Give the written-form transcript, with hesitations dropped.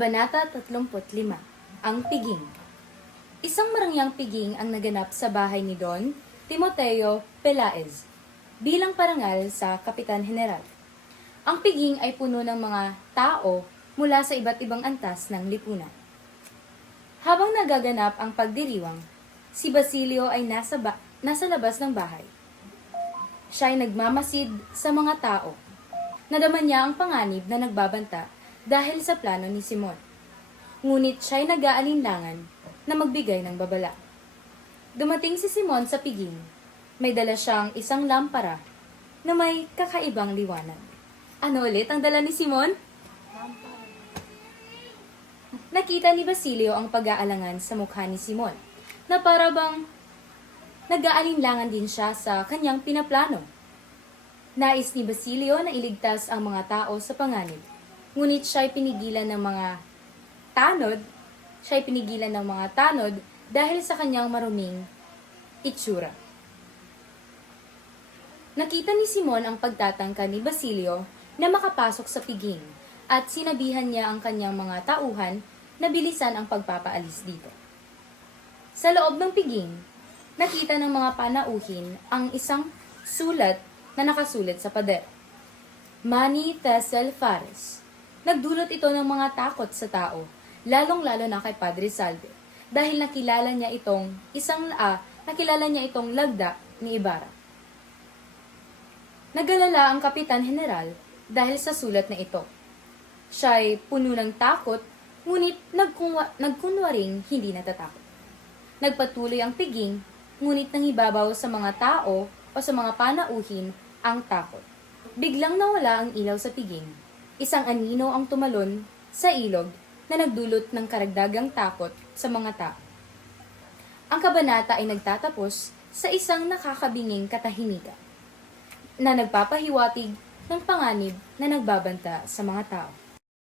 Kabanata 35, Ang Piging. Isang marangyang piging ang naganap sa bahay ni Don Timoteo Pelaez bilang parangal sa Kapitan General. Ang piging ay puno ng mga tao mula sa iba't ibang antas ng lipunan. Habang nagaganap ang pagdiriwang, si Basilio ay nasa labas ng bahay. Siya ay nagmamasid sa mga tao. Nadama niya ang panganib na nagbabanta dahil sa plano ni Simon. Ngunit siya ay nag-aalinlangan na magbigay ng babala. Dumating si Simon sa piging. May dala siyang isang lampara na may kakaibang liwanag. Ano ulit ang dala ni Simon? Nakita ni Basilio ang pag-aalangan sa mukha ni Simon, na para bang nag-aalinlangan din siya sa kanyang pinaplano. Nais ni Basilio na iligtas ang mga tao sa panganib, ngunit siya ay pinigilan ng mga tanod dahil sa kanyang maruming itsura. Nakita ni Simon ang pagtatangka ni Basilio na makapasok sa piging at sinabihan niya ang kanyang mga tauhan na bilisan ang pagpapaalis dito. Sa loob ng piging, nakita ng mga panauhin ang isang sulat na nakasulit sa pader. Mani Tesel Fares. Nagdulot ito ng mga takot sa tao, lalong-lalo na kay Padre Salve, dahil nakilala niya itong lagda ni Ibarra. Nagalala ang Kapitan General dahil sa sulat na ito. Siya ay puno ng takot, ngunit nagkunwaring hindi natatakot. Nagpatuloy ang piging, ngunit nangibabaw sa mga tao o sa mga panauhin ang takot. Biglang nawala ang ilaw sa piging. Isang anino ang tumalon sa ilog na nagdulot ng karagdagang takot sa mga tao. Ang kabanata ay nagtatapos sa isang nakakabinging katahimikan na nagpapahiwatig ng panganib na nagbabanta sa mga tao.